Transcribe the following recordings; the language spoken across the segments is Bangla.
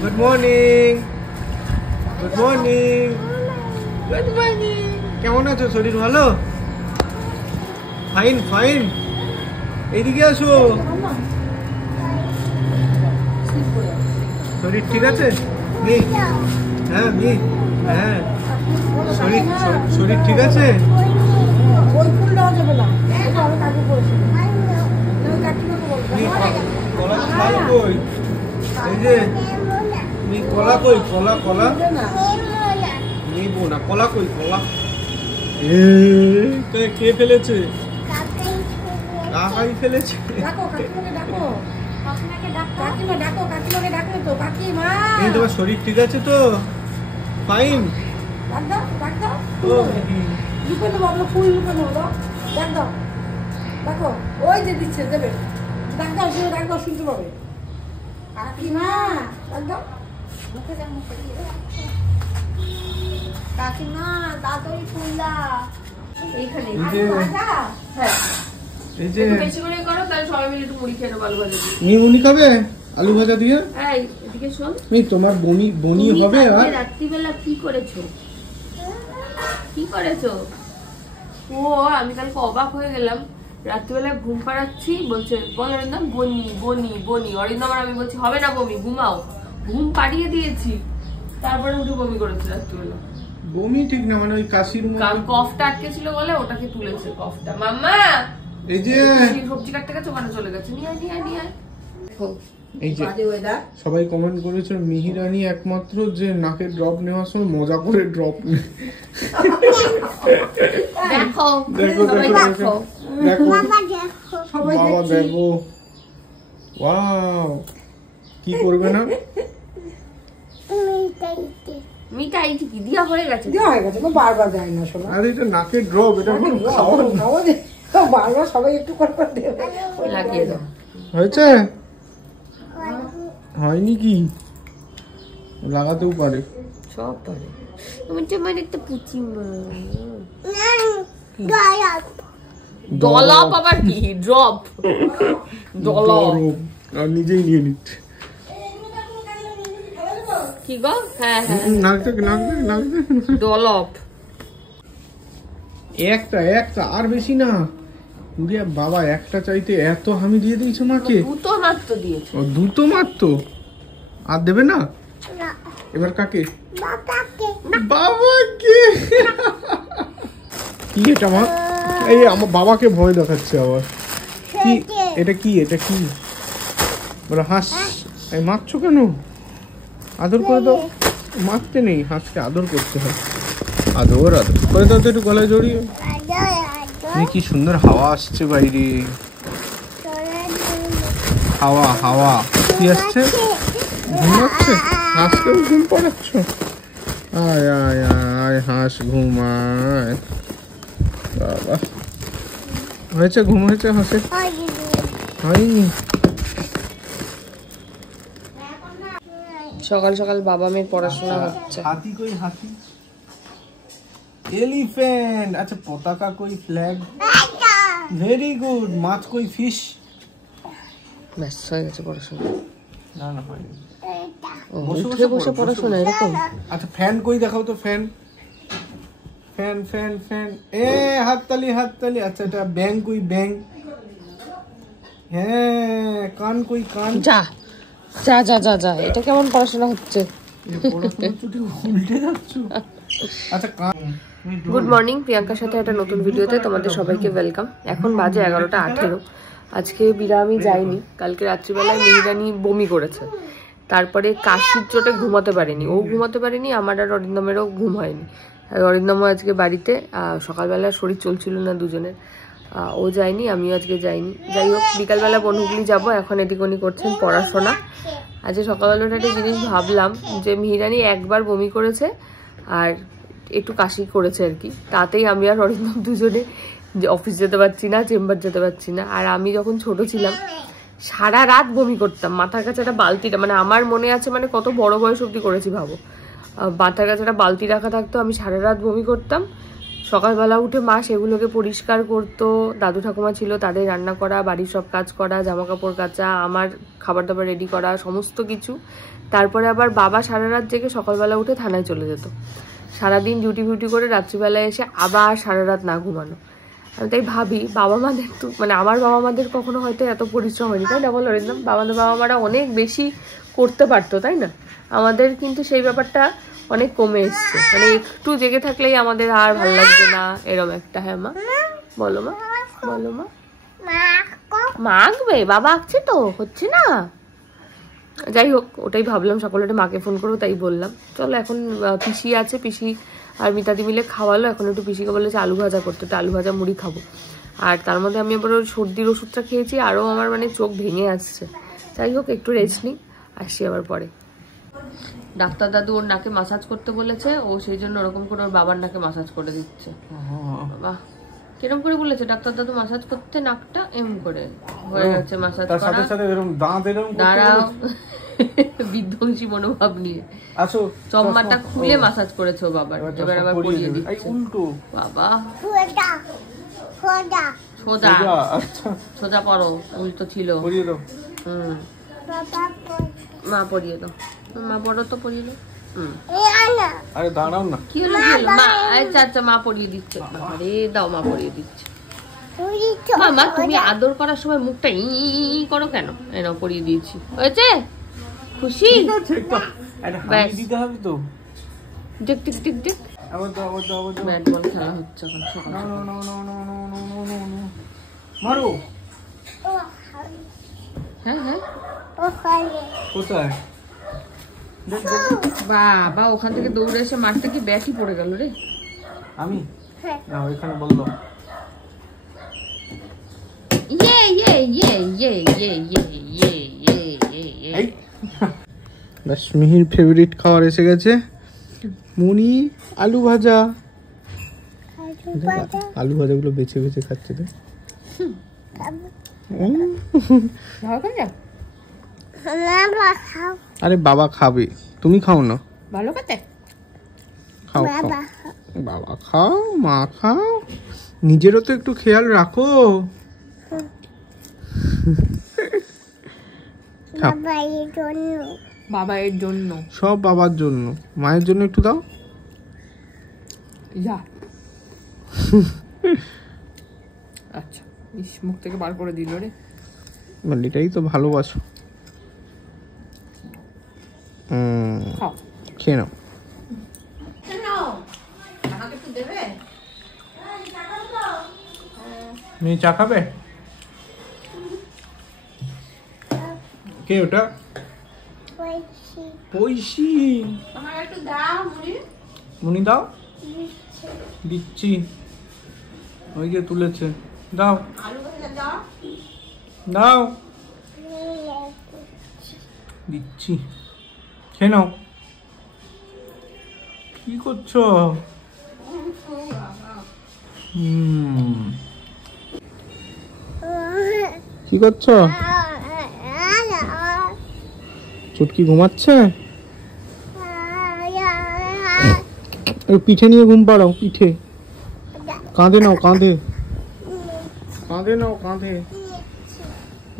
Good morning, good morning, good morning. কেমন আছো? শরীর ভালো? Fine fine. এইদিকে আসো। শরীর ঠিক আছে? হ্যাঁ হ্যাঁ, শরীর ঠিক আছে? কলা খাই কই? এই যে কলা কই? কলা কলা নেবো না। কলা কই? কলা কে ফেলেছে? কাকাই ফেলেছে। তোমার শরীর ঠিক আছে তো? ফাইন। দেখো ওই যে দিচ্ছে দেবে, ডাক দাও শুনতে পাবে। কাকিমা ডাক দাও, কাকিমা তাড়াতাড়ি ফুল দাও। এইখানে হ্যাঁ, এই যে বেশি করে করো, তাহলে সবাই মিলে একটু মুড়ি খেয়ে নেবো। আলু ভাজা দিয়ে মুড়ি খাবে? আলু ভাজা দিয়ে? এই এদিকে শোন, তোমার বনি হবে। আর রাত্রিবেলা কি করেছো? ও আমি কালকে অবাক হয়ে গেলাম। রাত্রিবেলায় ঘুম পাড়াচ্ছি, বলছে বল অরিন্দম বনি বনি বনি। অরিন্দম আর আমি বলছি হবে না বমি, ঘুমাও। ঘুম পাড়িয়ে দিয়েছি, তারপরে উঠে বমি করেছে রাত্রিবেলা। বমি ঠিক না, মানে ওই কাশির কফটা আটকে ছিল বলে ওটাকে তুলেছে কফটা। মাম্মা এই যে সবজি কাটতে গেছে, ওখানে চলে গেছে। নিয়ে এই যে সবাই কমেন্ট করেছে মিহিরানি একমাত্র যে নাকের ড্রপ নেওয়ার সময় মজা করে ড্রপ নেয়। দেখো বাবা দেখো, ওয়াও কি করবে না? মিঠাই কি দিয়া হয়ে গেছে? বারবার দেয় না শোনা। আরে এটা নাকের ড্রপ, এটা বারবার সবাই একটু করে লাগিয়ে দাও। হয়েছে? হয়নি কি? লাগাতেও পারে, সব পারে। আমার একটা পুচি ডলপ, আবার কি ড্রপ? ডলপ আর নিজেই নিয়ে নিচ্ছে কি গো? হ্যাঁ নাক ডলপ। একটা আর বেশি না বাবা, একটা চাইতে এত হামি দিয়ে দিয়েছো মাকে। দুটো মাত্র দিয়েছো? দুটো মাত্র, আর দেবে না? এবার কাকে? বাবাকে। কি এটা মা? এই আমার বাবাকে ভয় দেখাচ্ছে আবার। কি এটা কি বলো? হাঁস। এই মারছো কেন? আদর করে দাও। মারতে নেই, হাঁসকে আদর করতে হয়। আদর করে দাও তো একটু, গলায় জড়িয়ে। কি সুন্দর হাওয়া আসছে বাইরে। হাওয়া কি আসছে? ঘুমাচ্ছে হাঁসকে, ঘুম পড়াচ্ছ? আয় আয় আয় হাঁস ঘুমায়। বাবা হয়েছে, ঘুম হয়েছে হাঁসের? হয়নি। সকাল সকাল বাবা মেয়ের পড়াশোনা হচ্ছে। হাতি কই? হাতি এলিফ্যান্ট। আচ্ছা পতাকা কই? ফ্ল্যাগ। Very good. মাছ কই? ফিশ। ব্যাস হয়ে গেছে পড়াশোনা। না হয়নি। উঠে বসে পড়াশোনা এরকম। আচ্ছা ফ্যান কই? দেখাও তো ফ্যান। ফ্যান এ হাততালি। আচ্ছা এটা ব্যাং কই? ব্যাং। হ্যাঁ কান কই? কান। যা এটা কেমন পড়াশোনা হচ্ছে? উল্টে যাচ্ছ। আচ্ছা কান। গুড মর্নিং, প্রিয়াঙ্কার সাথে একটা নতুন ভিডিওতে তোমাদের সবাইকে ওয়েলকাম। এখন বাজে 11:18। আজকে বিরামি যায়নি। কালকে রাত্রিবেলায় মিহিরানি বমি করেছে, তারপরে কাশির চোটে ঘুমাতে পারেনি। ও ঘুমাতে পারেনি, আমার আর অরিন্দমেরও ঘুম হয়নি। আর অরিন্দমও আজকে বাড়িতে, সকালবেলা শরীর চলছিল না দুজনের। ও যায়নি, আমিও আজকে যাইনি। যাই হোক, বিকালবেলা বনহুগলি যাবো। এখন এদিকনি করছেন পড়াশোনা। আজকে সকালবেলা একটা জিনিস ভাবলাম যে মিহিরানি একবার বমি করেছে আর একটু কাশি করেছে আর কি, তাতেই আমি আর অরিন্দম দুজনে অফিস যেতে পারছি না, চেম্বার যেতে পারছি না। আর আমি যখন ছোট ছিলাম সারা রাত বমি করতাম। মাথার কাছে একটা বালতিটা, মানে আমার মনে আছে, মানে কত বড় বয়স অব্দি করেছি ভাবো, মাথার কাছে একটা বালতি রাখা থাকতো, আমি সারা রাত বমি করতাম। সকালবেলা উঠে মা সেগুলোকে পরিষ্কার করতো, দাদু ঠাকুমা ছিল তাদের রান্না করা, বাড়ির সব কাজ করা, জামা কাপড় কাচা, আমার খাবার দাবার রেডি করা, সমস্ত কিছু। তারপরে আবার বাবা সারা রাত জেগে সকালবেলা উঠে থানায় চলে যেত, সারাদিন ডিউটি ফিউটি করে রাত্রিবেলায় এসে আবার সারা রাত না ঘুমানো। আমি তাই ভাবি বাবা মাদের তো মানে আমার বাবা মাদের কখনো হয়তো এত পরিশ্রম হয়নি, তাই না বলো রিদম? আমাদের বাবা মারা অনেক বেশি করতে পারতো, তাই না? আমাদের কিন্তু সেই ব্যাপারটা অনেক কমে এসছে, মানে একটু জেগে থাকলেই আমাদের আর ভালো লাগবে না এরকম একটা। হ্যাঁ মা বলো, মা বলো, মা মা আঁকবে, বাবা আঁকছে তো হচ্ছে না। যাই হোক, ওটাই ভাবলাম সকালে মাকে ফোন করবো, তাই বললাম চলো। এখন পিসি আছে, পিসি আর মিতাদি মিলে খাওয়ালো, এখন একটু পিসিকে বলেছে আলু ভাজা করতে, একটু আলু ভাজা মুড়ি খাবো। আর তার মধ্যে আমি আবার ওই সর্দির ওষুধটা খেয়েছি, আরও আমার মানে চোখ ভেঙে আসছে। যাই হোক, একটু রেস্ট নিই, আসছি আবার পরে। ডাক্তার দাদু ওর নাকে মাসাজ করতে বলেছে, ও সেই জন্য ওরকম করে ওর বাবার নাকে মাসাজ করে দিচ্ছে। বাহ, কিরম করে বলেছে ডাক্তার দাদু মাসাজ করতে? নাকটা এম করে হয়ে যাচ্ছে মাসাজ করা। সাথে সাথে এরকম দাঁত এরকম দাঁড়াও, বিধ্বংসী মনোভাব নিয়ে আসো, চম্মাটা খুলে মাসাজ করেছে ও বাবার, এবার আবার পরিয়ে দিচ্ছে। উল্টো বাবা সোজা সোজা পড়ো, উল্টো ছিল। মা পরিয়ে দাও, মা বড় তো পরিয়ে দাও। আরে দাঁড়াও না, কি হলো মা? আচ্ছা আচ্ছা, মা পরিয়ে দিচ্ছে। আরে দাও, মা পরিয়ে দিচ্ছে। মামা তুমি আদর করার সময় মুখটা ই করো কেন? এনা পরিয়ে দিয়েছি, হয়েছে? খুশি? ব্যাস, দিতে হবে তো। দেখ দেখ দেখ দেখ, আবার দাও, আবার দাও, আবার দাও। ব্যাট বল খেলা হচ্ছে এখন সকাল সকাল। মারো। হ্যাঁ হ্যাঁ, কোথায়? বাবা ওখান থেকে দৌড়ে এসে মারতে কি ব্যাটই পড়ে গেল রে। আমি না, ওইখানে বললো ইয়ে ইয়ে ইয়ে ইয়ে ইয়ে ইয়ে ইয়ে ইয়ে ইয়ে ইয়ে। ব্যাস, মিহির ফেভারিট খাবার এসে গেছে, মুনি আলু ভাজা। আলু ভাজাগুলো বেছে বেছে খাচ্ছে রে। আরে বাবা খাবে, তুমি খাও না। ভালো খেতে, খাও খাও, বাবা খাও, মা খাও, নিজেরও তো একটু খেয়াল রাখো। বাবার জন্য, সব বাবার জন্য, মায়ের জন্য একটু দাও। যা আচ্ছা, মুখ থেকে বার করে দিল রে। এটাই তো ভালোবাসো। খেয়ে নাও। মেয়ে চা খাবে? কে ওটা? পয়সি। মুনি দাও, দিচ্ছি। ওই যে তুলেছে, দাও দাও, দিচ্ছি, খেয়ে নাও। কি করছো? কি করছো? চুটকি ঘুমাচ্ছে, পিঠে নিয়ে ঘুম পাড়াও, পিঠে। কাঁধে নাও, কাঁধে কাঁধে নাও, কাঁধে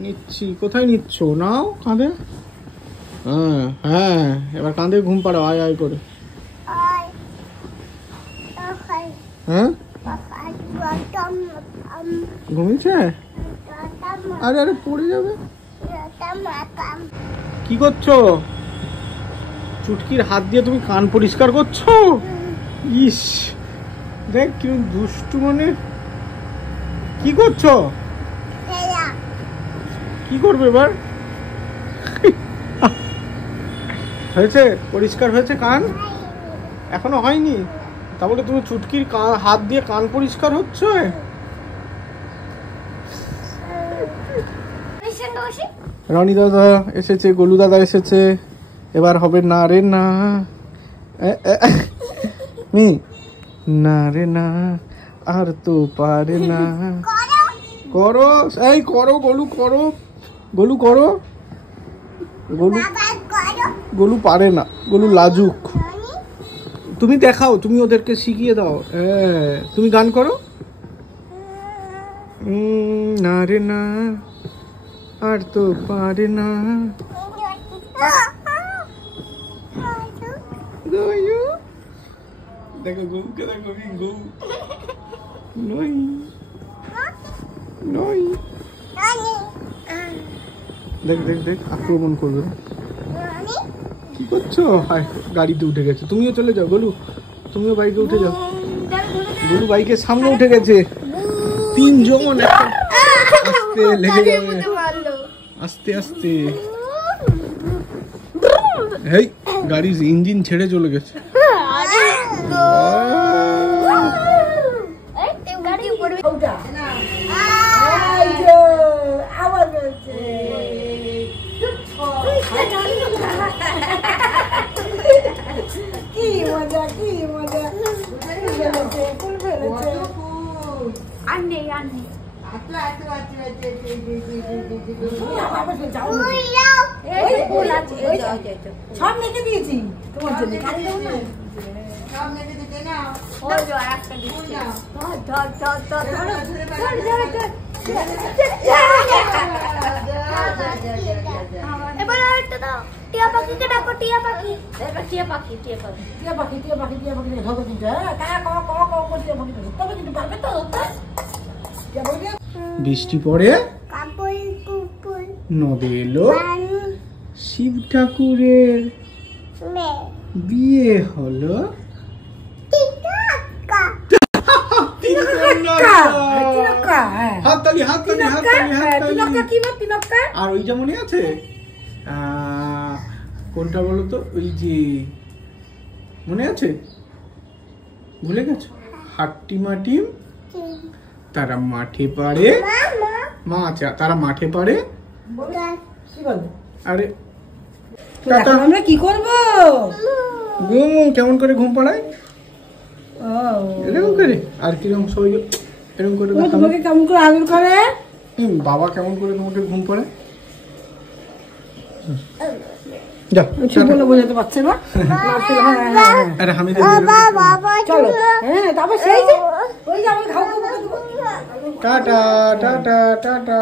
নিচ্ছি। কোথায় নিচ্ছ? নাও কাঁধে। হ্যাঁ হ্যাঁ, এবার কাঁধে ঘুম পাড়াও, আয় আয় করে। হ্যাঁ, ঘুমিয়েছে? আরে আরে পড়ে যাবে। কি করছো? চুটকির হাত দিয়ে তুমি কান পরিষ্কার করছো? ইস, দেখ কি দুষ্টু, মানে কি করছো? কি করবে এবার? হয়েছে? পরিষ্কার হয়েছে কান? এখনো হয়নি? তাহলে তুমি চুটকির হাত দিয়ে কান পরিষ্কার হচ্ছে? রনি দাদা এসেছে, গোলু দাদা এসেছে, এবার হবে না রে না। মি না রে না, আর তো পারে না। করো, এই করো গোলু, করো গোলু, করো গোলু। গোলু পারে না, গোলু লাজুক। তুমি দেখাও, তুমি ওদেরকে শিখিয়ে দাও। তুমি গান করো। না রে না আর তো পারে না। দেখো গৌকে দেখো, গৌ নই নই, দেখ দেখ দেখ আক্রমণ করবে। কি করছো? হায়, গাড়িতে উঠে গেছে। তুমিও চলে যাও গোলু, তুমিও বাইকে উঠে যাও। গোলু বাইকের সামনে উঠে গেছে। 3 জন। আস্তে লেগে যাবে, আস্তে আস্তে। এই গাড়ির ইঞ্জিন ছেড়ে চলে গেছে। কি মজা, কি মজা। সব মেখে দিয়েছি তোমার জন্য। এবার আরেকটা দাও। টিয়া পাখিকে ডাকো, টিয়া পাখি। টিয়া পাখি, টিয়া পাখি, টিয়া পাখি, টিয়া পাখি, টিয়া পাখি ধরো কিন্তু। হ্যাঁ, ক ক ক ক টিয়া পাখি ধরো। তবে কিন্তু পারবে তো? বৃষ্টি পড়ে, কাপুল কুকুর, নদে এলো, শিব ঠাকুরের বিয়ে হলো। হাততালি হাততালি হাততালি হাততালি। আর ওই যে মনে আছে কোনটা বলো তো? ওই যে মনে আছে, ভুলে গেছো? হাট্টিমাটিম তারা মাঠে পারে। মা আচ্ছা, তারা মাঠে পারে। আরে আমরা কি করবো? ঘুম কেমন করে ঘুম পাড়ায়? এরকম করে। আর কিরকম সবাইকে এরকম করে তোমাকে কেমন করে আদর করে? বাবা কেমন করে তোমাকে ঘুম পাড়ায়? বলে বোঝাতে পারছে না। আরে আমি চলো। হ্যাঁ, তারপর সেই যে ওই যে আমি খাও টাটা টাটা টাটা।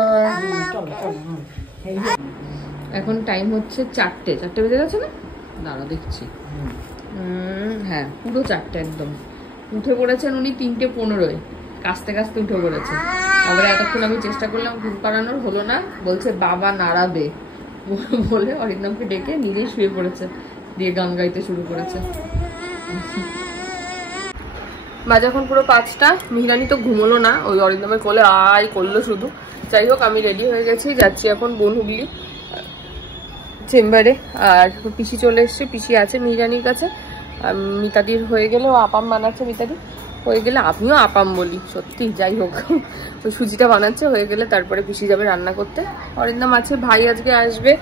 এখন টাইম হচ্ছে 4টে বেজে গেছে না? দাঁড়া দেখছি। হ্যাঁ, পুরো 4টে একদম। উঠে পড়েছেন উনি 3:15 কাস্তে কাস্তে উঠে পড়েছে। আবার এতক্ষণ আমি চেষ্টা করলাম ঘুম পাড়ানোর, হলো না। বলছে বাবা নাড়াবে বলে অরিন্দমকে ডেকে নিজেই শুয়ে পড়েছে, দিয়ে গান গাইতে শুরু করেছে। বাজে এখন পুরো 5টা। মিহিরানি তো ঘুমোলো না, ওই অরিন্দমের কোলে আই করলো শুধু। যাই হোক, আমি রেডি হয়ে গেছি, যাচ্ছি এখন বনহুগলি চেম্বারে। আর পিসি চলে এসছে, পিসি আছে মিহিরানির কাছে। আর মিতাদির হয়ে গেলে, ও আপাম বানাচ্ছে, মিতাদি হয়ে গেলে আমিও আপাম বলি সত্যি। যাই হোক, ওই সুজিটা বানাচ্ছে, হয়ে গেলে তারপরে পিসি যাবে রান্না করতে। অরিন্দম আছে, ভাই আজকে আসবে।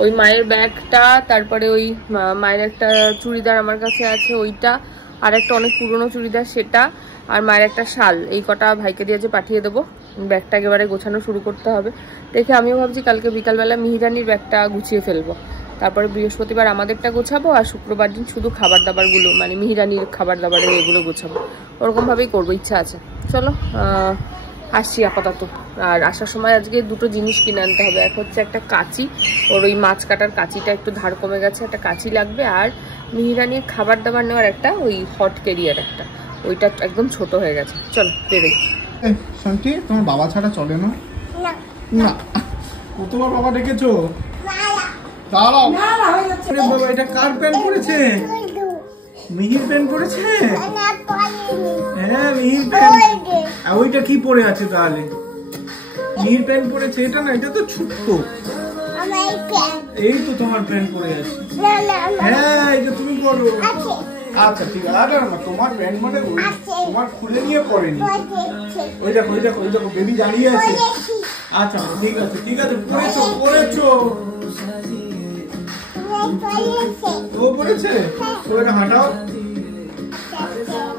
ওই মায়ের ব্যাগটা, তারপরে ওই মায়ের একটা চুড়িদার আমার কাছে আছে ওইটা, আর একটা অনেক পুরনো চুড়িদার সেটা, আর মায়ের একটা শাল, এই কটা ভাইকে দিয়ে যে পাঠিয়ে দেবো। ব্যাগটা একেবারে গোছানো শুরু করতে হবে। দেখে আমিও ভাবছি কালকে বিকালবেলা মিহিরানির ব্যাগটা গুছিয়ে ফেলবো। তারপরে বৃহস্পতিবার আমাদেরটা গোছাবো, আর শুক্রবার দিন শুধু খাবার দাবারগুলো, মানে মিহিরানির খাবার দাবারের এগুলো গোছাবো। ওরকমভাবেই করবো, ইচ্ছা আছে। চলো আসছি আপাতত। আর আসার সময় আজকে 2টো জিনিস কিনে আনতে হবে। এক হচ্ছে একটা কাঁচি, ওর ওই মাছ কাটার কাঁচিটা একটু ধার কমে গেছে, একটা কাঁচি লাগবে। আর মিহিরানির খাবার দাবার নেওয়ার একটা ওই হট ক্যারিয়ার একটা, ওইটা একদম ছোট হয়ে গেছে। চলো বেরোই। শান্তি, তোমার বাবা ছাড়া চলে না? না। কতবার বাবা ডেকেছো? দাঁড়াও। বাবা, এটা কার প্যান্ট পরেছে? মিহির প্যান্ট পরেছে। হ্যাঁ, মিহির প্যান্ট। আর ওইটা কি পরে আছে তাহলে? মিহির প্যান্ট পরেছে। এটা না, এটা তো ছোট্ট। এই তো তোমার প্যান্ট পরে আছে। হ্যাঁ, এটা তুমি পরো। আচ্ছা ঠিক আছে। আরে না, তোমার প্যান্ট মানে তোমার খুলে নিয়ে পরেনি। ওই দেখো ওই দেখো ওই দেখো, বেবি দাঁড়িয়ে আছে। আচ্ছা ঠিক আছে ঠিক আছে, পরেছো পরেছো। ও পরেছে, ওটা হাঁটাও।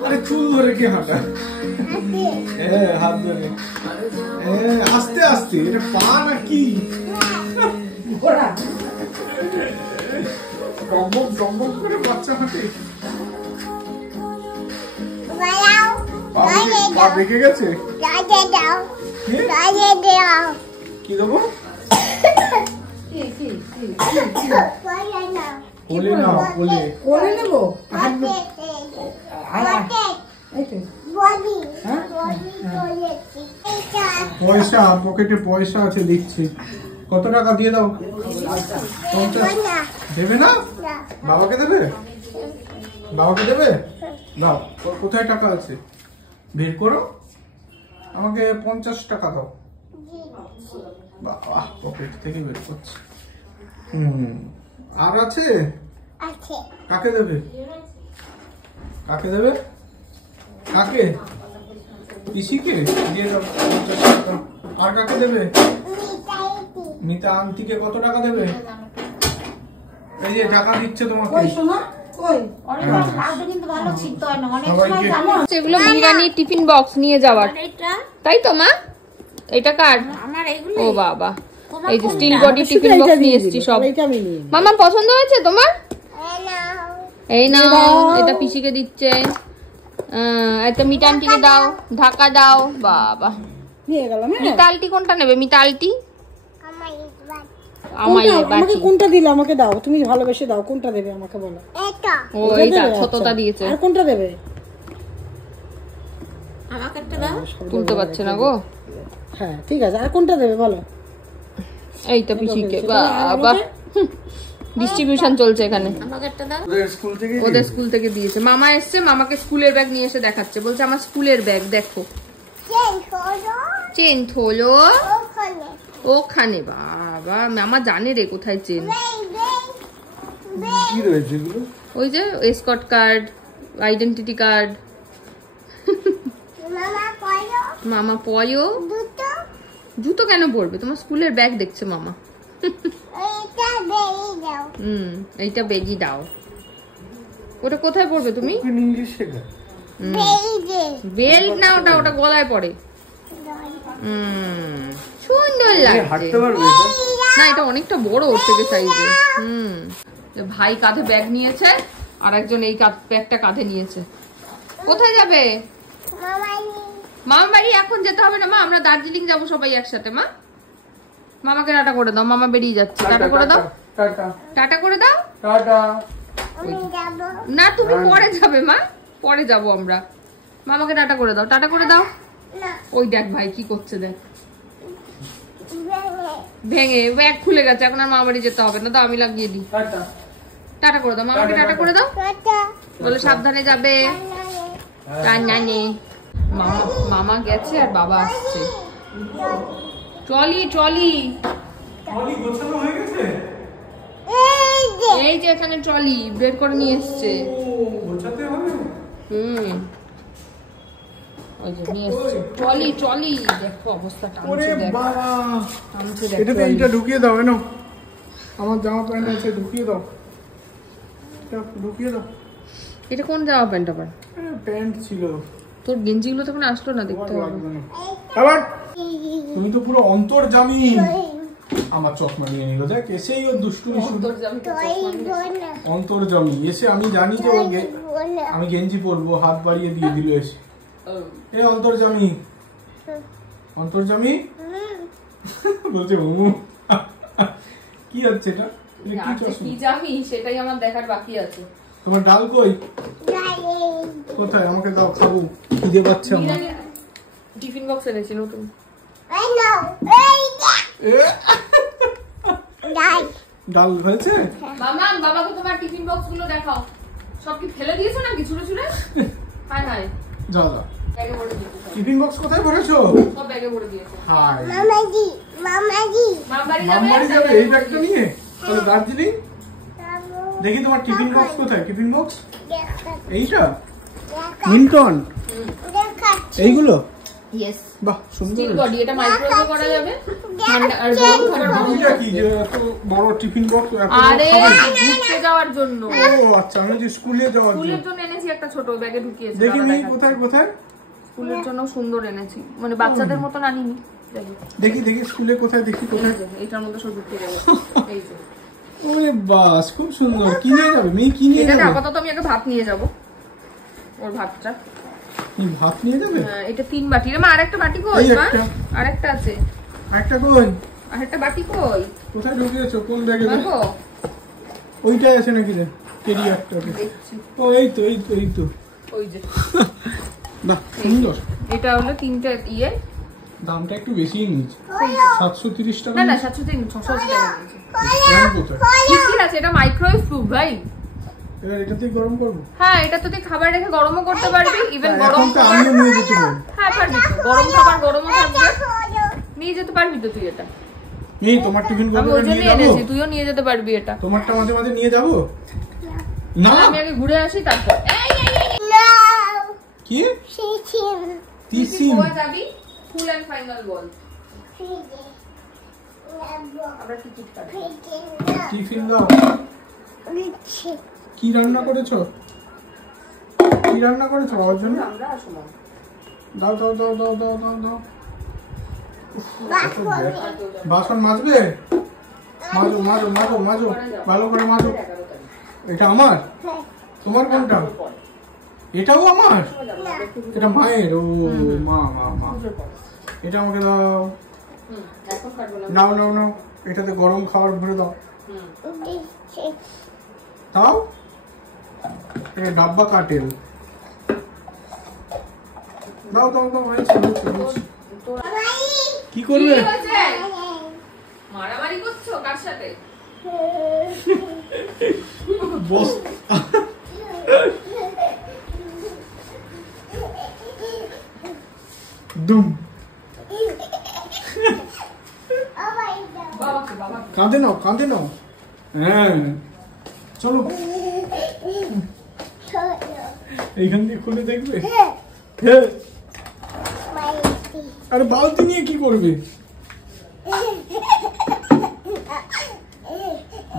আরে চুল ধরে কি হাঁটা? হ্যাঁ, হাত ধরে। হ্যাঁ, আস্তে আস্তে। এটা পা নাকি? ডম্বক ডম্বক করে বাচ্চা হাঁটে। পা বেঁকে গেছে কি দেবো কোলে না কোলে করে নেবো পয়সা পকেটে পয়সা আছে দেখছি কত টাকা দিয়ে দাও 50 দেবে না বাবাকে দেবে বাবাকে দেবে দাও কোথায় টাকা আছে বের করো আমাকে 50 টাকা দাও বাবা পকেট থেকে বের করছি আর আছে কাকে দেবে কাকে দেবে কাকে পিসিকে দিয়ে দাও 50 টাকা আর কাকে দেবে মিতা আন্টিকে কত টাকা দেবে এই যে টাকা দিচ্ছে তোমাকে সেগুলো বিরিয়ানির টিফিন বক্স নিয়ে যাওয়ার তাই তো মা এটা কার ও বাবা এই যে স্টিল বডি টিফিন বক্স নিয়ে এসেছি সব মামা পছন্দ হয়েছে তোমার এই নাও এটা পিসিকে দিচ্ছে এটা মিটানটিকে দাও ঢাকা দাও বাবা নিয়ে গেলাম মিতালটি কোনটা নেবে মিতালটি আমাকে কোনটা দিলে আমাকে দাও তুমি ভালোবেসে দাও কোনটা দেবে আমাকে বলো ও এইটা ছোটটা দিয়েছে আর কোনটা দেবে আমাকে একটা দাও তুলতে পারছে না গো হ্যাঁ ঠিক আছে আর কোনটা দেবে বলো এইটা পিসিকে বাবা ডিস্ট্রিবিউশন চলছে এখানে আমাকে একটা দাও ওদের স্কুল থেকে দিয়েছে মামা এসছে মামাকে স্কুলের ব্যাগ নিয়ে এসে দেখাচ্ছে বলছে আমার স্কুলের ব্যাগ দেখো চেন হলো ওখানে বাবা মামা জানে রে কোথায় চেন কি রয়েছে এগুলো ওই যে এসকর্ট কার্ড আইডেন্টিটি কার্ড মামা পয়ো জুতো কেন পরবে তোমার স্কুলের ব্যাগ দেখছে মামা এইটা বেগি দাও ওটা কোথায় পরবে তুমি ইংলিশ শেখা বেল্ট না ওটা ওটা গলায় পড়ে সুন্দর লাগছে না এটা অনেকটা বড় ওর থেকে সাইজে ভাই কাঁধে ব্যাগ নিয়েছে আর একজন এই ব্যাগটা কাঁধে নিয়েছে কোথায় যাবে মামা বাড়ি এখন যেতে হবে না মা আমরা দার্জিলিং যাবো সবাই একসাথে মা মামাকে টাটা করে দাও মামা বেরিয়ে যাচ্ছে টাটা করে দাও টাটা করে দাও না তুমি পরে যাবে মা পরে যাবো আমরা মামাকে টাটা করে দাও টাটা করে দাও ওই দেখ ভাই কি করছে দেখ ভেঙে ব্যাগ খুলে গেছে এখন আর মামা বাড়ি যেতে হবে না তো আমি লাগিয়ে দিই টাটা করে দাও মামাকে টাটা করে দাও বলে সাবধানে যাবে মামা গেছে আর বাবা আসছে ট্রলি ট্রলি এই যে এখানে ট্রলি বের করে নিয়ে এসছে ওই যে নিয়ে এসছে ট্রলি ট্রলি দেখো অবস্থা টানছে দেখো টানছে দেখো এটাতে এইটা ঢুকিয়ে দাও না আমার জামা প্যান্ট আছে ঢুকিয়ে দাও এটা ঢুকিয়ে দাও এটা কোন জামা প্যান্ট আবার প্যান্ট ছিল তোর গেঞ্জিগুলো তখন আসলো না দেখতে হবে আবার তুমি তো পুরো অন্তর্জামী আমার চশমা নিয়ে নিল দেখ এসেই ওর দুষ্টুমি শুরু অন্তর্জামী এসে আমি জানি যে আমি গেঞ্জি পরবো হাত বাড়িয়ে দিয়ে দিল এসে এ অন্তর্জামী অন্তর্জামী বলছে কি হচ্ছে এটা কি জামি সেটাই আমার দেখার বাকি আছে তোমার ডাল কই কোথায় আমাকে দাও খাবো খিদে পাচ্ছে আমার টিফিন বক্স এনেছি নতুন ডাল হয়েছে মামা বাবাকে তোমার টিফিন বক্স গুলো দেখাও সব কি ফেলে দিয়েছো নাকি ছুঁড়ে ছুঁড়ে হাই হাই যা যা ব্যাগে ভরে দিয়েছো টিফিন বক্স কোথায় ভরেছো সব ব্যাগে ভরে দিয়েছো হাই মামাবাড়ি মামবাড়ি যাবে এই ব্যাগটা নিয়ে তাহলে দার্জিলিং দেখি তোমার টিফিন বক্স কোথায় টিফিন বক্স এইটা মিন্টন এইগুলো ইয়েস বাহ সুন্দর স্টিল বডি এটা মাইক্রোওয়েভ করা যাবে ঠান্ডা আর গরম খাবার এটা কি যে এত বড় টিফিন বক্স আরে ঘুরতে যাওয়ার জন্য ও আচ্ছা আমি যে স্কুলে যাওয়ার জন্য স্কুলের জন্য এনেছি একটা ছোট ব্যাগে ঢুকিয়েছি দেখি নি কোথায় কোথায় স্কুলের জন্য সুন্দর এনেছি মানে বাচ্চাদের মতন আনিনি দেখি দেখি স্কুলে কোথায় দেখি কোথায় এইটার মধ্যে সব ঢুকিয়ে যাবে এই যে ওরে বাস খুব সুন্দর কি নিয়ে যাবে মেয়ে কি নিয়ে এটা যাবে আপাতত আমি আগে ভাত নিয়ে যাব ওর ভাতটা এই ভাত নিয়ে যাবে? হ্যাঁ, এটা 3 বাটি রে মা। আরেকটা বাটি কই এই মা? একটা। আরেকটা আছে। আরেকটা কই? আরেকটা বাটি কই? কোথায় ঢুকিয়েছো? কোন ব্যাগে? মাগো ওইটাই আছে নাকি রে? ক্যারিয়ারটা। দেখছি। ও এই তো এই তো এই তো। ওই যে বাহ সুন্দর। এটা হলো 3টা ইয়ে। দামটা একটু বেশিই নিয়েছে। 730 টাকা। না না 703 680 টাকা নিয়েছে। দাম কোথায়? কি আছে এটা? মাইক্রোওয়েভ প্রুফ ভাই। এবার এটাতেই গরম করবো? হ্যাঁ, এটা তো তুই খাবার রেখে গরমও করতে পারবি। ইভেন গরম এখন তো খাবার আমিও নিয়ে যেতে পারবো। হ্যাঁ পারবি তো। গরম খাবার গরমও থাকবে। নিয়ে যেতে পারবি তো তুই এটা। এই তোমার টিফিন আমি করে ওই জন্য নিয়ে যাবো? এনেছি, তুইও নিয়ে যেতে পারবি এটা। তোমারটা মাঝে মাঝে নিয়ে যাবো না? আমি আগে ঘুরে আসি তারপর। কি তিসিম? গোয়া যাবি? ফুল এন্ড ফাইনাল বল। আমরা টিকিট কাটি। টিফিন দাও। কি রান্না করেছো? কি রান্না করেছো ওর জন্য? আমরা আসবো। দাও দাও দাও দাও দাও দাও দাও। বাসন মাজবে? মাজো মাজো মাজো মাজো ভালো করে মাজো। এটা আমার? তোমার কোনটা? এটাও আমার? এটা মায়ের? ও মা মা মা। এটা আমাকে দাও। নাও নাও নাও। এটাতে গরম খাবার ভরে দাও। দাও। এটা ডাব্বা কাটেল। দাও দাও দাও। কি করবে? মারামারি করছো কার সাথে? বস দুম। কাঁদে নাও কাঁদে নাও। হ্যাঁ চলো এইখান দিয়ে খুলে দেখবে। হ্যাঁ আরে বালতি নিয়ে কি করবে?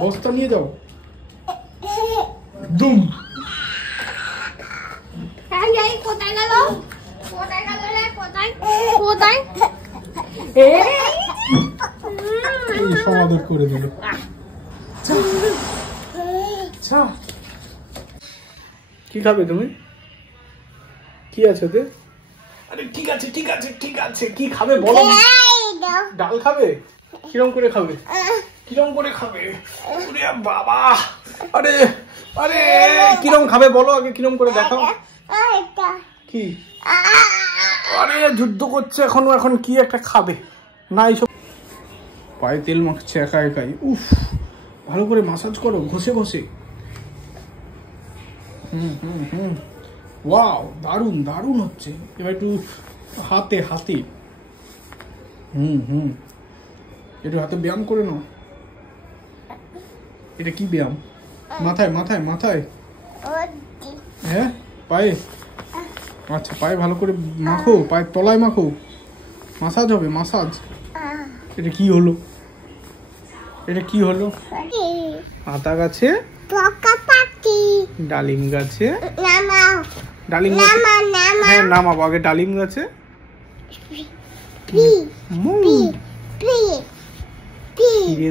বস্তা নিয়ে যাও। দুম। কোথায় গেল? কোথায় গেল রে? কোথায় কোথায়? এই সমাদর করে দিল। কি খাবে তুমি? কি আছে ওতে? আরে ঠিক আছে ঠিক আছে ঠিক আছে। কি খাবে বলো? ডাল খাবে? কিরম করে খাবে? কিরম করে খাবে? ওরে বাবা। আরে আরে কিরম খাবে বলো আগে, কিরম করে দেখাও। কি? আরে যুদ্ধ করছে এখনো। এখন কি একটা খাবে না? এইসব পায়ে তেল মাখছে একা একাই। উফ ভালো করে মাসাজ করো ঘষে ঘষে। ওয়াও দারুণ দারুণ হচ্ছে। এবার একটু হাতে হাতে একটু হাতে ব্যায়াম করে নাও। এটা কি ব্যায়াম? মাথায় মাথায় মাথায়? হ্যাঁ পায়ে? আচ্ছা পায়ে ভালো করে মাখো, পায়ের তলায় মাখো। মাসাজ হবে মাসাজ। এটা কি হলো? এটা কি হলো? আতা গাছে ডালিম গাছে। ডালিম গাছে হ্যাঁ নামাবো আগে। ডালিম গাছে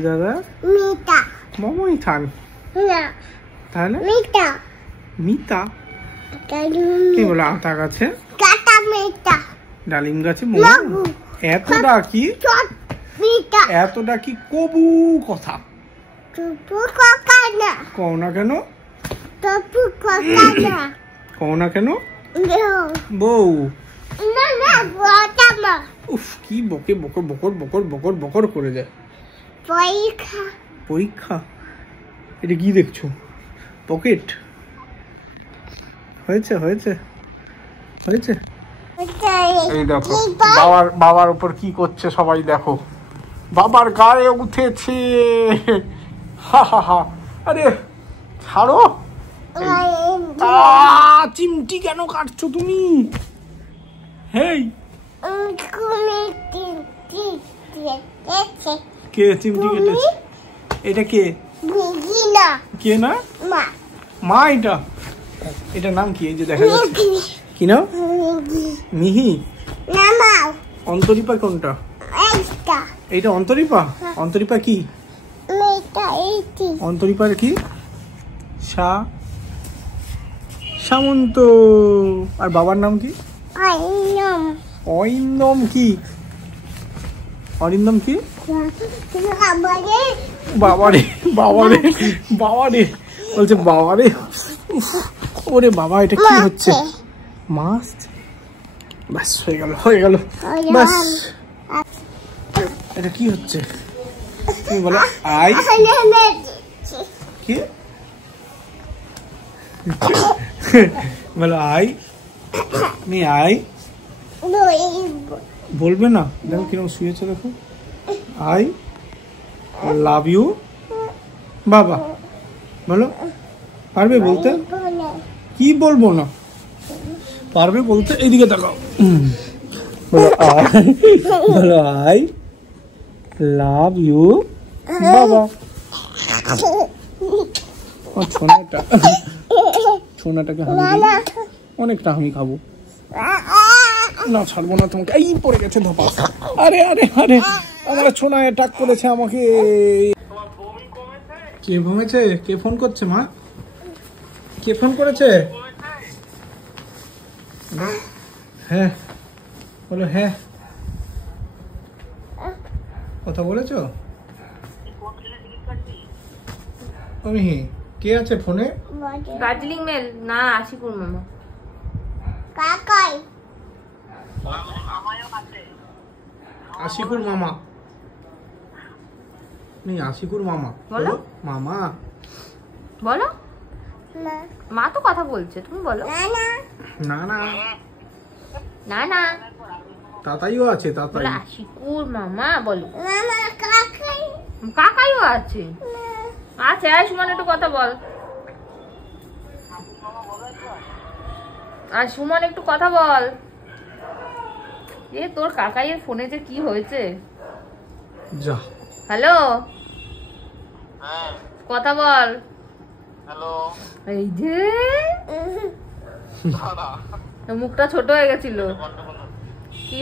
দাদা মমই থান। তাহলে মিতা কি বলে? আতা গাছে ডালিম গাছে এতটা কি? এতটা কি কবু কথা কও না কেন? কও না কেন? বউ উফ কি বকে বকর বকর বকর বকর বকর করে যায়। পরীক্ষা পরীক্ষা? এটা কি দেখছো? পকেট? হয়েছে হয়েছে হয়েছে। এই দেখো বাবার উপর কি করছে সবাই দেখো। বাবার গায়ে উঠেছে। হা হা হা। আরে ছাড়ো। চিমটি কেন কাটছো তুমি? হেই কে চিমটি কেটেছে? এটা কে? কে না? মা। এটা এটার নাম কি? এই যে দেখা যাচ্ছে। কি নাম? মিহি। অন্তরীপা কোনটা? এইটা অন্তরীপা? অন্তরীপা কি? অন্তরীপার কি? সামন্ত। আর বাবার নাম কি? অরিন্দম কি? অরিন্দম কি? বাবারে বাবারে বাবারে বলছে বাবারে। ওরে বাবা, এটা কি হচ্ছে? মাছ? ব্যাস হয়ে গেল, হয়ে গেল, ব্যাস। এটা কি হচ্ছে? তুমি বলো আই কি? বলো আই, মি আই বলবে না? দেখো কিরকম শুয়েছে, দেখো। আই লাভ ইউ বাবা। বলো, পারবে বলতে? কি বলবো না? পারবে বলতে? এইদিকে তাকাও। বলো আই লাভ ইউ বাবা। ছোনাটা, ছোনাটাকে হামি দিই। অনেকটা হামি খাবো না, ছাড়বো না তোমাকে। এই পড়ে গেছে ধপা। আরে আরে আরে, আমার ছোনা অ্যাটাক করেছে আমাকে। কে বমেছে? কে ফোন করছে মা? কে ফোন করেছে? হ্যাঁ বলো, হ্যাঁ কথা বলেছো? আমি কে আছে ফোনে? দার্জিলিং মেল না, আশিকুর মামা। আশিকুর মামা। আশিকুর মামা। বলো মামা। বলো, মা তো কথা বলছে, তুমি বলো। না না না না, তাতাইও আছে, তাতাই। আশিকুর মামা বলো। কাকাইও আছে। আচ্ছা সুমন একটু কথা বল। আর সুমন একটু কথা বল। এ তোর কাকাইয়ের ফোনে যে কি হয়েছে। যা। হ্যালো, কথা বল। হ্যালো। এই যে মুখটা ছোট হয়ে গেছিল। কি